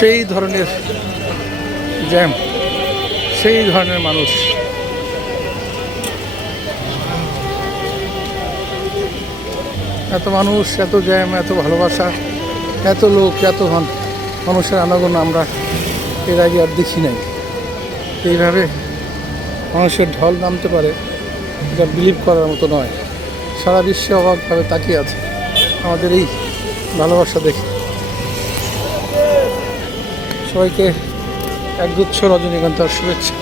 সেই ধরনের জ্যাম, সেই ধরনের মানুষ। এত মানুষ, এত জ্যাম, এত ভালোবাসা, এত লোক, এত মান- মানুষের আনাগোন আমরা এর আগে আর দেখি নাই। এইভাবে মানুষের ঢল নামতে পারে এটা বিলিভ করার মতো নয়। সারা বিশ্বে অবাকভাবে তাকিয়ে আছে। আমাদের এই ভালোবাসা দেখে। সবাইকে একগুচ্ছ রজনীকান্তার শুভেচ্ছা।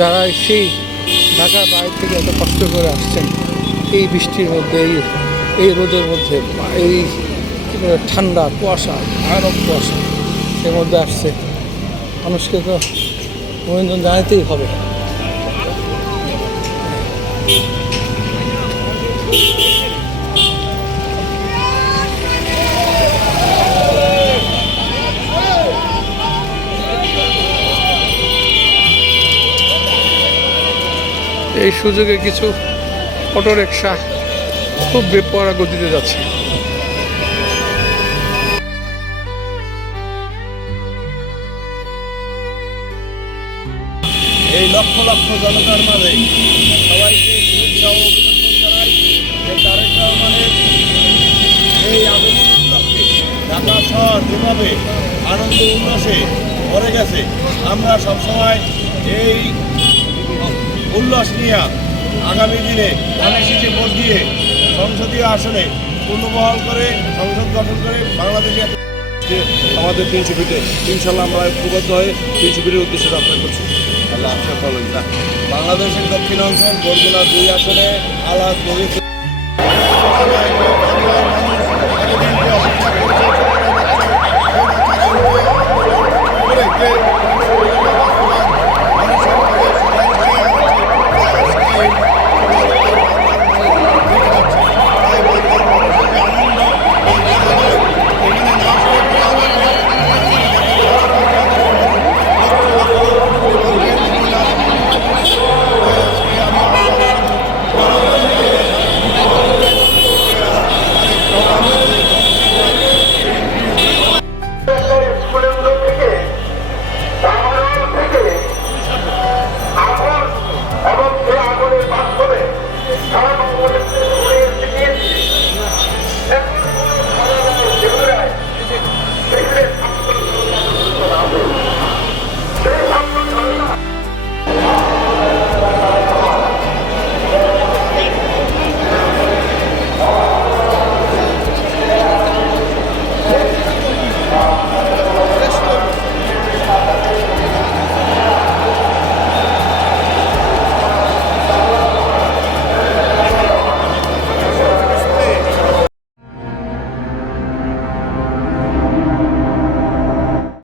যারা সেই ঢাকার বাইরে থেকে এত কষ্ট করে আসছেন, এই বৃষ্টির মধ্যে, এই এই রোদের মধ্যে এই ঠান্ডা, কুয়াশা, ভয়ানক কুয়াশা, এর মধ্যে আসছে। মানুষকে তো অভিনন্দন জানাতেই হবে। এই সুযোগে কিছু অটোরিকশা খুব বেপরা গতিতে যাচ্ছে। এই লক্ষ লক্ষ জনতার মাঝে সবাইকে শুভেচ্ছা ও অভিনন্দন জানাই যে তারেক রহমানের এই আগমন উপলক্ষে ঢাকা শহর যেভাবে আনন্দ উল্লাসে ভরে গেছে। আমরা সবসময় এই উল্লাস নিয়ে আগামী দিনে ধানের শীষে ভোট দিয়ে সংসদীয় আসনে পুনর্বহাল করে, সংসদ গঠন করে বাংলাদেশে আমাদের তিনশো ফিটে ইনশাল্লাহ আমরা উপবদ্ধ হয়ে তিনশো ফিটের উদ্দেশ্যে যাত্রা করছি। আল্লাহ ভালো লাগবে বাংলাদেশের দক্ষিণাঞ্চল, বরগুনা দুই আসনে আলাদ